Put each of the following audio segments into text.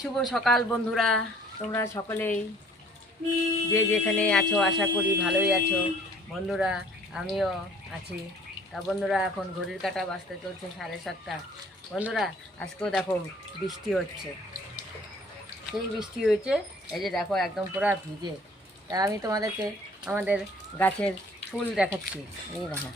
শুভ সকাল বন্ধুরা। তোমরা সকলেই যে যেখানে আছো, আশা করি ভালোই আছো। বন্ধুরা, আমিও আছি। তা বন্ধুরা, এখন ঘড়ির কাটা বাঁচতে চলছে সাড়ে সাতটা। বন্ধুরা, আজকেও দেখো বৃষ্টি হচ্ছে। সেই বৃষ্টি হয়েছে, এই যে দেখো একদম পুরো ভিজে। তা আমি তোমাদেরকে আমাদের গাছের ফুল দেখাচ্ছি। এই দেখা।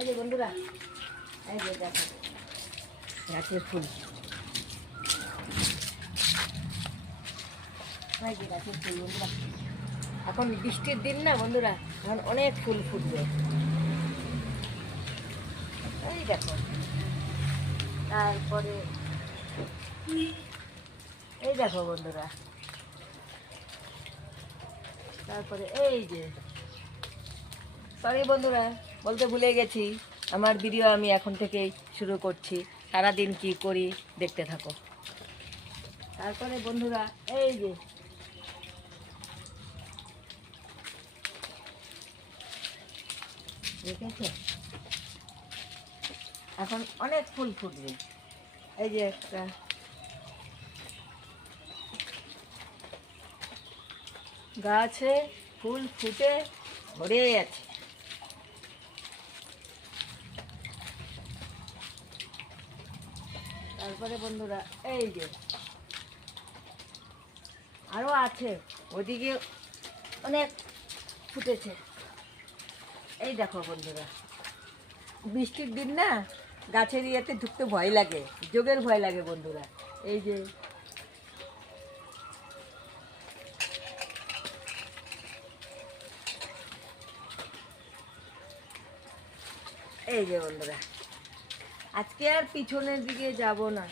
এই যে বন্ধুরা এই যে দেখো। গাছের ফুল। এই যে গাছের ফুল বন্ধুরা। এখন বৃষ্টির দিন না বন্ধুরা এখন অনেক ফুল ফুটবে। এই দেখো। তারপরে এই দেখো বন্ধুরা। তারপরে এই যে সরি বন্ধুরা। বলতে ভুলে গেছি, আমার ভিডিও আমি এখন থেকেই শুরু করছি। সারাদিন কি করি দেখতে থাকো। তারপরে বন্ধুরা, এই যে। এখন অনেক ফুল ফুটবে। এই যে একটা। গাছে ফুল ফুটে ভরে আছে। তারপরে বন্ধুরা, এই যে। আরও আছে, ওদিকে অনেক ফুটেছে। এই দেখো বন্ধুরা, বৃষ্টির দিন না গাছের ইয়েতে ঢুকতে ভয় লাগে যোগের ভয় লাগে বন্ধুরা। এই যে এই যে বন্ধুরা। আজকে আর পিছনের দিকে যাব না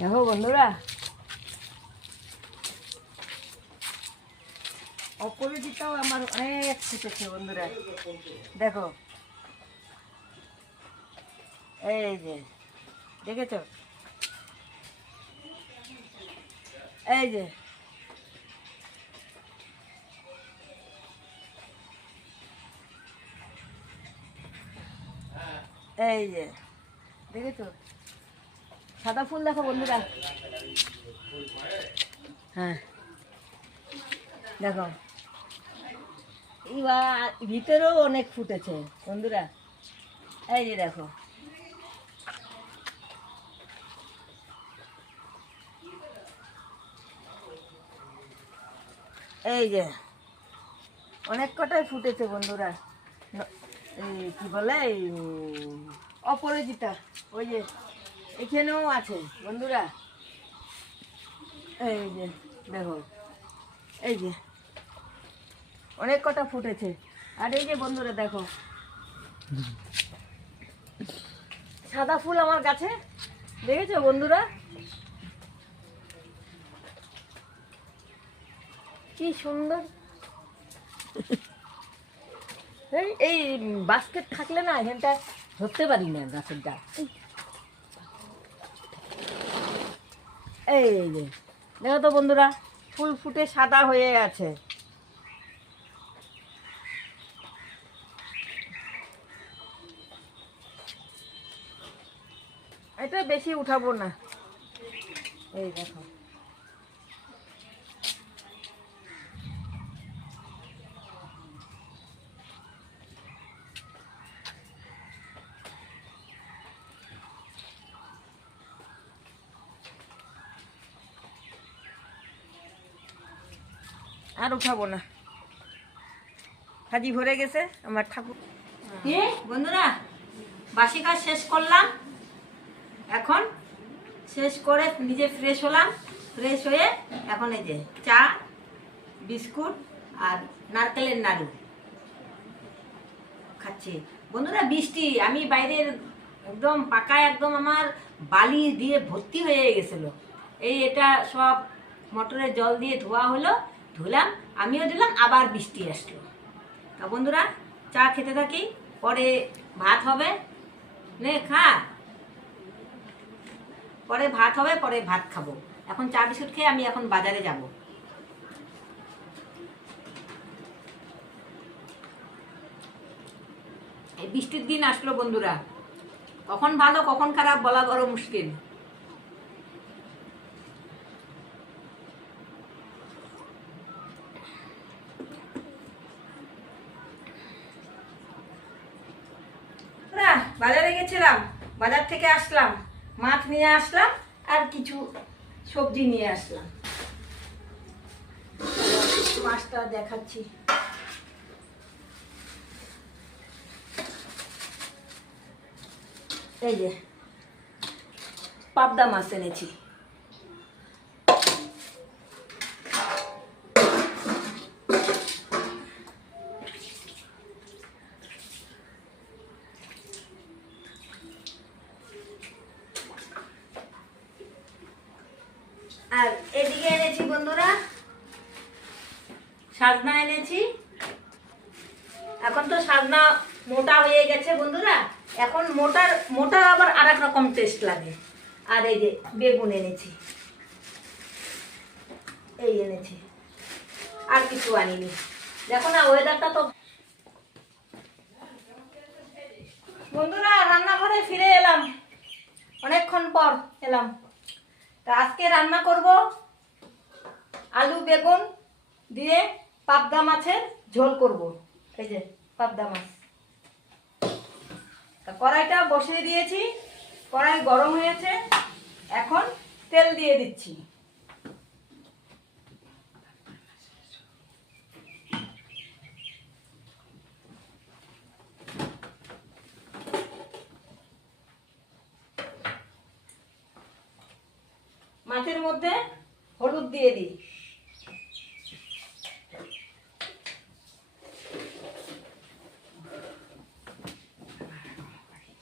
দেখো বন্ধুরা, অপরাজিতাও আমার অনেক ফুটেছে বন্ধুরা। দেখো, এই যে, দেখেছ? এই যে এই যে, দেখেছ? সাদা ফুল দেখো বন্ধুরা। হ্যাঁ। দেখো। এবার ভিতরেও অনেক ফুটেছে, বন্ধুরা। এই যে দেখো। এই যে, অনেক কটাই ফুটেছে বন্ধুরা। এই কি বলে অপরাজিতা, ওই যে এখানেও আছে, বন্ধুরা। এই যে, দেখো, এই যে, অনেক কটা ফুটেছে। আর এই যে বন্ধুরা, দেখো। সাদা ফুল আমার গাছে, দেখেছ বন্ধুরা? কি সুন্দর। এই বাস্কেট থাকলে না এখানটা ধরতে পারি না গাছের ডাল এই যে, দেখো তো বন্ধুরা, ফুল ফুটে সাদা হয়ে আছে এটা বেশি উঠাবো না। এই দেখো। আর উঠাবো না। হাজি ভরে গেছে, আমার ঠাকুর বন্ধুরা, বাসি কাজ শেষ করলাম। এখন শেষ করে নিজে ফ্রেশ হলাম। ফ্রেশ হয়ে এখন এই যে চা, বিস্কুট আর নারকেলের নাড়ু খাচ্ছি। বন্ধুরা, বৃষ্টি, আমি বাইরের একদম পাকা একদম আমার বালি দিয়ে ভর্তি হয়ে গেছিল। এই এটা সব মোটরের জল দিয়ে ধোয়া হলো। ধুলাম, আমিও দিলাম আবার বৃষ্টি আসলো। তা বন্ধুরা, চা খেতে থাকি, পরে ভাত হবে, নে, খা। পরে ভাত হবে, পরে ভাত খাব। এখন চা বিস্কুট খেয়ে আমি এখন বাজারে যাব। এই বৃষ্টির দিন আসলো বন্ধুরা। কখন ভালো, কখন খারাপ বলা বড় মুশকিল। বাজারে গেছিলাম, বাজার থেকে আসলাম, মাছ নিয়ে আসলাম আর কিছু সবজি নিয়ে আসলাম। মাছটা দেখাচ্ছি। এই যে, পাবদা মাছ এনেছি। আর এদিকে এনেছি বন্ধুরা, সাজনা এনেছি। এখন তো সাজনা মোটা হয়ে গেছে বন্ধুরা, এখন মোটার মোটা আবার আর এক রকম টেস্ট লাগে। আর এই যে বেগুন এনেছি, এই এনেছি, আর কিছু আনিনি। দেখো না ওয়েদারটা তো বন্ধুরা, রান্নাঘরে ফিরে এলাম। অনেকক্ষণ পর এলাম। তা আজকে রান্না করব আলু, বেগুন দিয়ে পাবদা মাছের ঝোল করব। এই যে পাবদা মাছ। তা কড়াইটা বসিয়ে দিয়েছি, কড়াই গরম হয়েছে, এখন তেল দিয়ে দিচ্ছি মাছের মধ্যে হলুদ দিয়ে দিই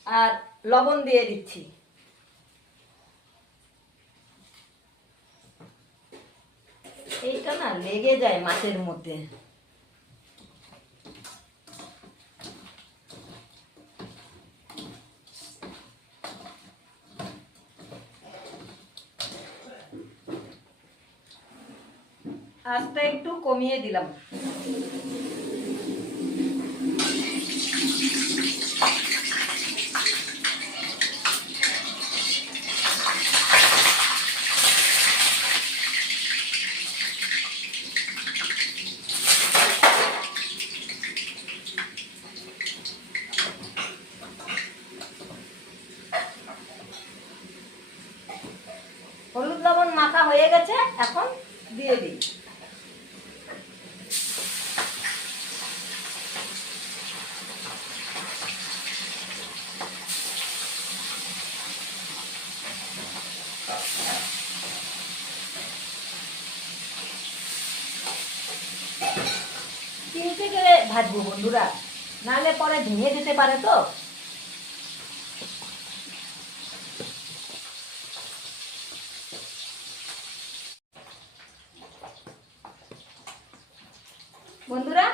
আর লবণ দিয়ে দিচ্ছি। এইটা না লেগে যায় মাছের মধ্যে। আজটা একটু কমিয়ে দিলাম হলুদ লবণ মাখা হয়ে গেছে, এখন দিয়ে দিই। তিনটে ভাজবো বন্ধুরা, নাহলে পরে ভেঙে যেতে পারে তো বন্ধুরা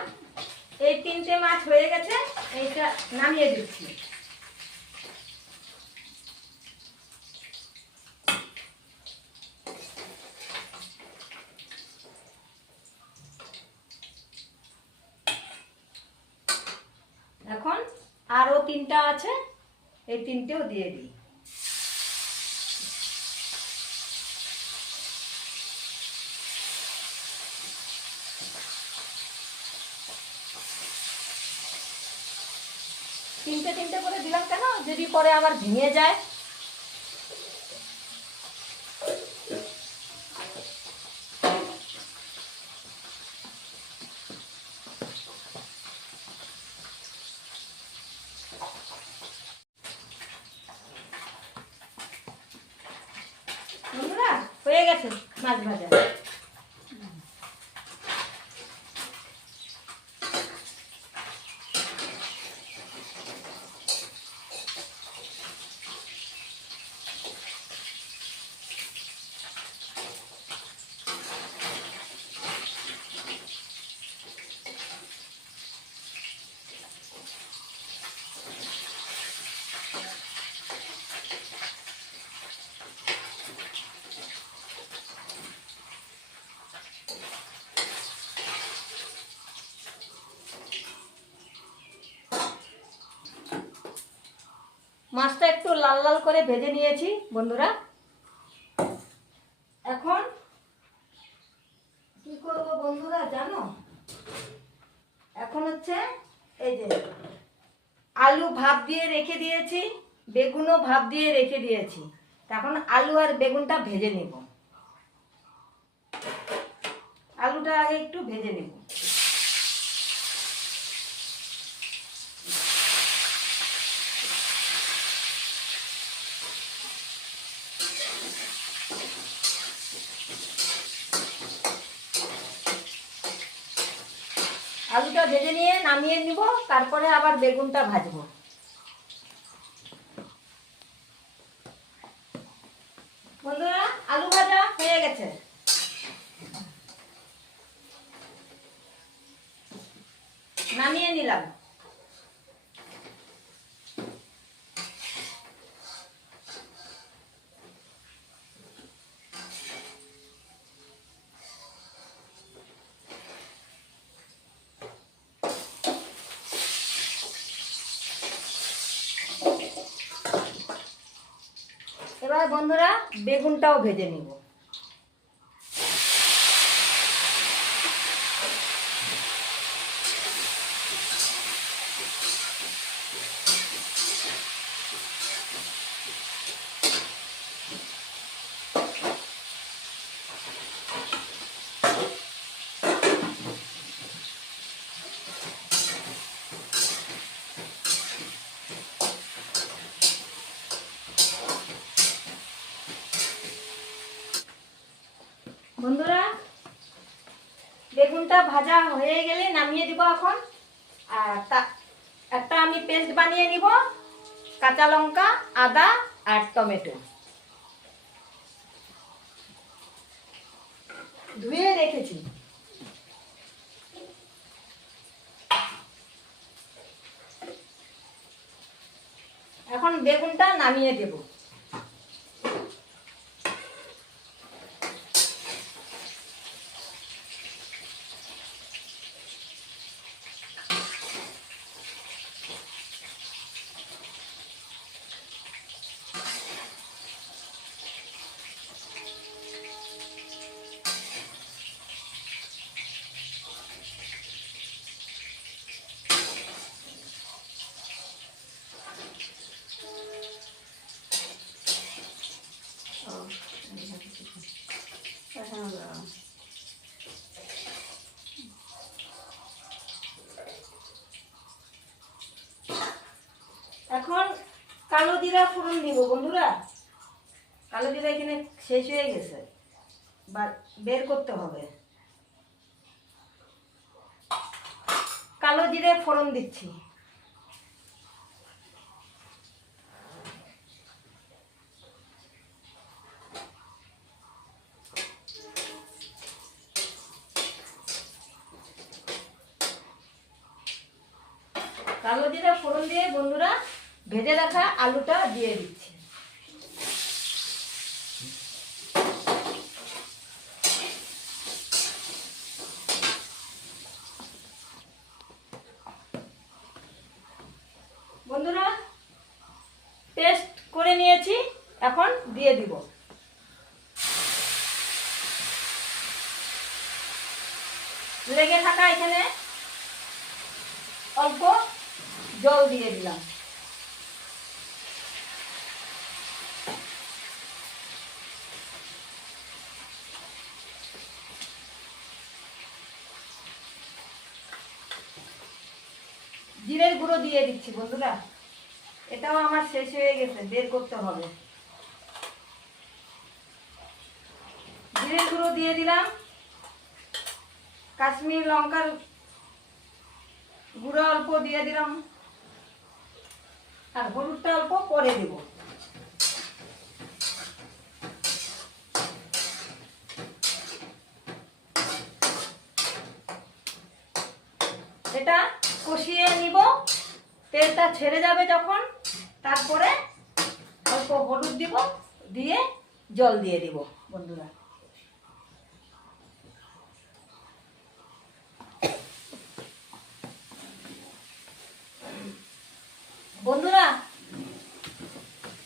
এই তিনটে মাছ হয়ে গেছে এইটা নামিয়ে দিচ্ছি। এখন আরও তিনটা আছে এই তিনটেও দিয়ে দিই তিনটে তিনটে করে দিলাম কেন যদি পরে আবার ভেঙে যায়। হয়ে গেছে মাছ ভাজা। লাল লাল করে ভেজে নিয়েছি, বন্ধুরা। এখন কি করব বন্ধুরা, জানো? এখন হচ্ছে এই যে আলু ভাপ দিয়ে রেখে দিয়েছি, বেগুনও ভাপ দিয়ে রেখে দিয়েছি। এখন আলু আর বেগুনটা ভেজে নেব। আলুটা আগে একটু ভেজে নেব। আলুটা ভেজে নিয়ে নামিয়ে নিব তারপরে আবার বেগুনটা ভাজবো বন্ধুরা আলু ভাজা হয়ে গেছে নামিয়ে নিলাম এবার বন্ধুরা বেগুনটাও ভেজে নিব। বন্ধুরা, বেগুনটা ভাজা হয়ে গেলে নামিয়ে দিব এখন। আর তা, একটা আমি পেস্ট বানিয়ে নিব, কাঁচা লঙ্কা, আদা আর টমেটো। ধুয়ে রেখেছি। এখন বেগুনটা নামিয়ে দেবো এখন কালো জিরা ফোড়ন দিব বন্ধুরা। কালো জিরা এখানে শেষ হয়ে গেছে। বের করতে হবে। কালো জিরে ফোড়ন দিচ্ছি কালো জিরা ফোড়ন দিয়ে বন্ধুরা ভেজে রাখা আলুটা দিয়ে দিচ্ছি। বন্ধুরা পেস্ট করে নিয়েছি, এখন দিয়ে দিব। লেগে থাকা এখানে অল্প জল দিয়ে দিলাম। জিরের গুঁড়ো দিয়ে দিচ্ছি বন্ধুরা। এটাও আমার শেষ হয়ে গেছে, বের করতে হবে। জিরের গুঁড়ো দিয়ে দিলাম। কাশ্মীর লঙ্কার গুঁড়ো অল্প দিয়ে দিলাম। আর হলুদটা অল্প পরে দেব এটা কষিয়ে নিব তেলটা ছেড়ে যাবে যখন, তারপরে অল্প হলুদ দিব, দিয়ে জল দিয়ে দিব, বন্ধুরা। বন্ধুরা,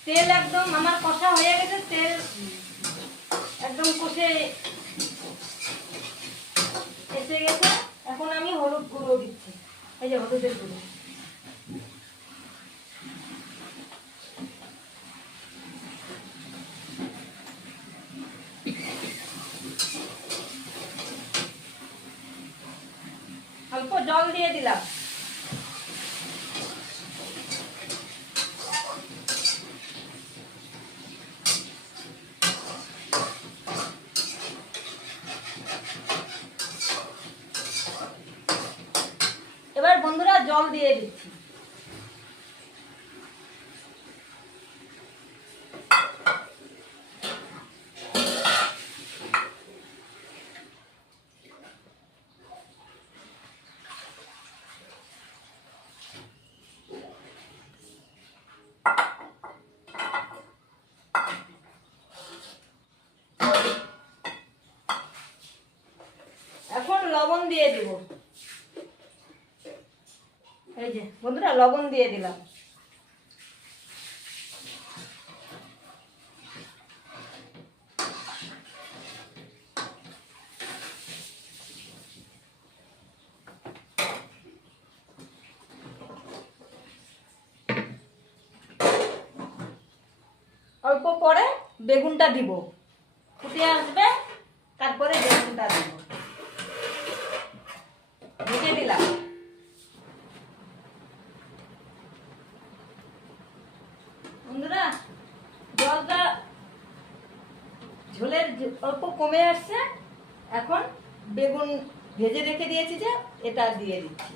তেল একদম আমার কষা হয়ে গেছে, তেল একদম কষে এসে গেছে। এখন আমি হলুদ গুঁড়ো দিচ্ছি, এই যে হলুদের গুঁড়ো অল্প জল দিয়ে দিলাম এবার বন্ধুরা জল দিয়ে দিচ্ছি এখন লবণ দিয়ে দিব। এই যে, বন্ধুরা, লবণ দিয়ে দিলাম। অল্প পরে বেগুনটা দিব। ফুটে আসবে, তারপরে বেগুনটা দিব ঢেকে দিলাম বন্ধুরা জলটা ঝোলের ঝ- অল্প কমে আসছে এখন বেগুন ভেজে রেখে দিয়েছি যে এটা দিয়ে দিচ্ছি।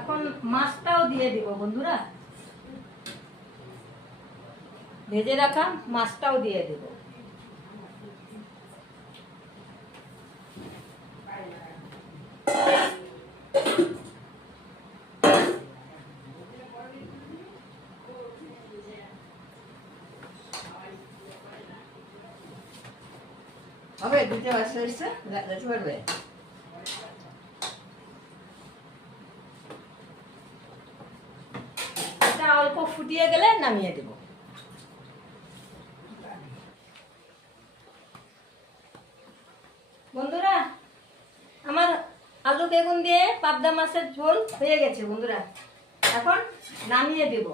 এখন মাছটাও দিয়ে দিব বন্ধুরা। ভেজে রাখা মাছটাও দিয়ে দেব হবে দিতে আসতে আসতে যেতে পারবে এটা অল্প ফুটিয়ে গেলে নামিয়ে দেব। বন্ধুরা, আমার আলু বেগুন দিয়ে পাবদা মাছের ঝোল হয়ে গেছে, বন্ধুরা। এখন নামিয়ে দেব।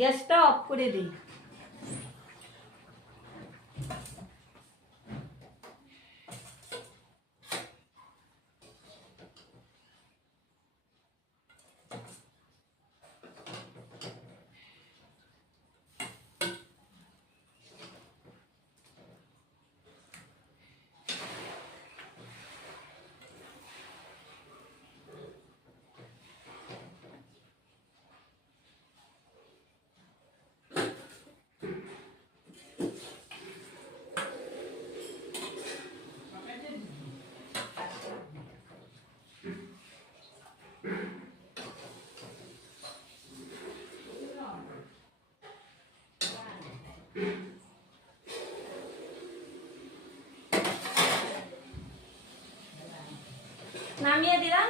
গ্যাসটা অফ করে দিই নামিয়ে দিলাম।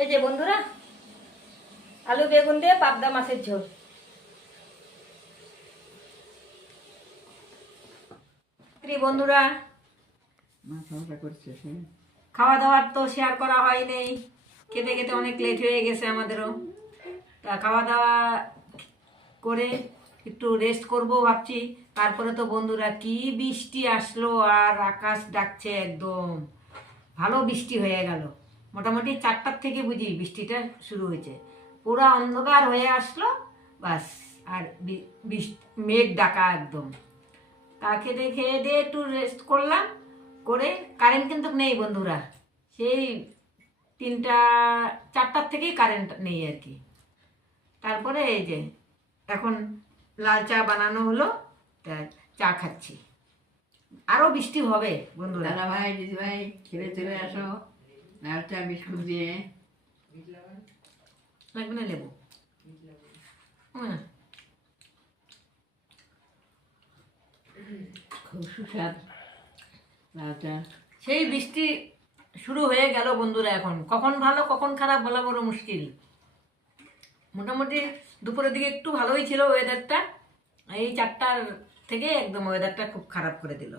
এই যে বন্ধুরা আলু বেগুন দিয়ে পাবদা মাছের ঝোল। বন্ধুরা খাওয়া দাওয়ার তো শেয়ার করা হয়নি। খেতে খেতে অনেক লেট হয়ে গেছে আমাদেরও। তা খাওয়া দাওয়া করে একটু রেস্ট করব ভাবছি। তারপরে তো বন্ধুরা কি বৃষ্টি আসলো আর আকাশ ডাকছে একদম। ভালো বৃষ্টি হয়ে গেল। মোটামুটি চারটার থেকে বুঝি বৃষ্টিটা শুরু হয়েছে। পুরো অন্ধকার হয়ে আসলো, বাস, আর মেঘ ডাকা একদম। তা খেতে খেয়ে দিয়ে একটু রেস্ট করলাম, করে কারেন্ট কিন্তু নেই বন্ধুরা। সেই তিনটা চারটার থেকেই কারেন্ট নেই আর কি তারপরে এই যে এখন লাল চা বানানো হলো তা চা খাচ্ছি। আরও বৃষ্টি হবে বন্ধুরা। দাদা ভাই দিদি ভাই খেলে চলে আসো। লাল চা বিস্কুট দিয়ে। লাগবে না লেবু? খুব সুস্বাদ লাল চা। সেই বৃষ্টি শুরু হয়ে গেল বন্ধুরা এখন। কখন ভালো কখন খারাপ বলা বড় মুশকিল। মোটামুটি দুপুরের দিকে একটু ভালোই ছিল ওয়েদারটা এই চারটার থেকে একদম ওয়েদারটা খুব খারাপ করে দিল।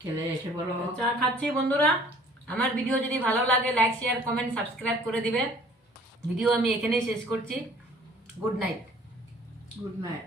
খেলে এসে বলো? চা খাচ্ছি বন্ধুরা। আমার ভিডিও যদি ভালো লাগে লাইক শেয়ার কমেন্ট সাবস্ক্রাইব করে দিবে। ভিডিও আমি এখানেই শেষ করছি। Good night good night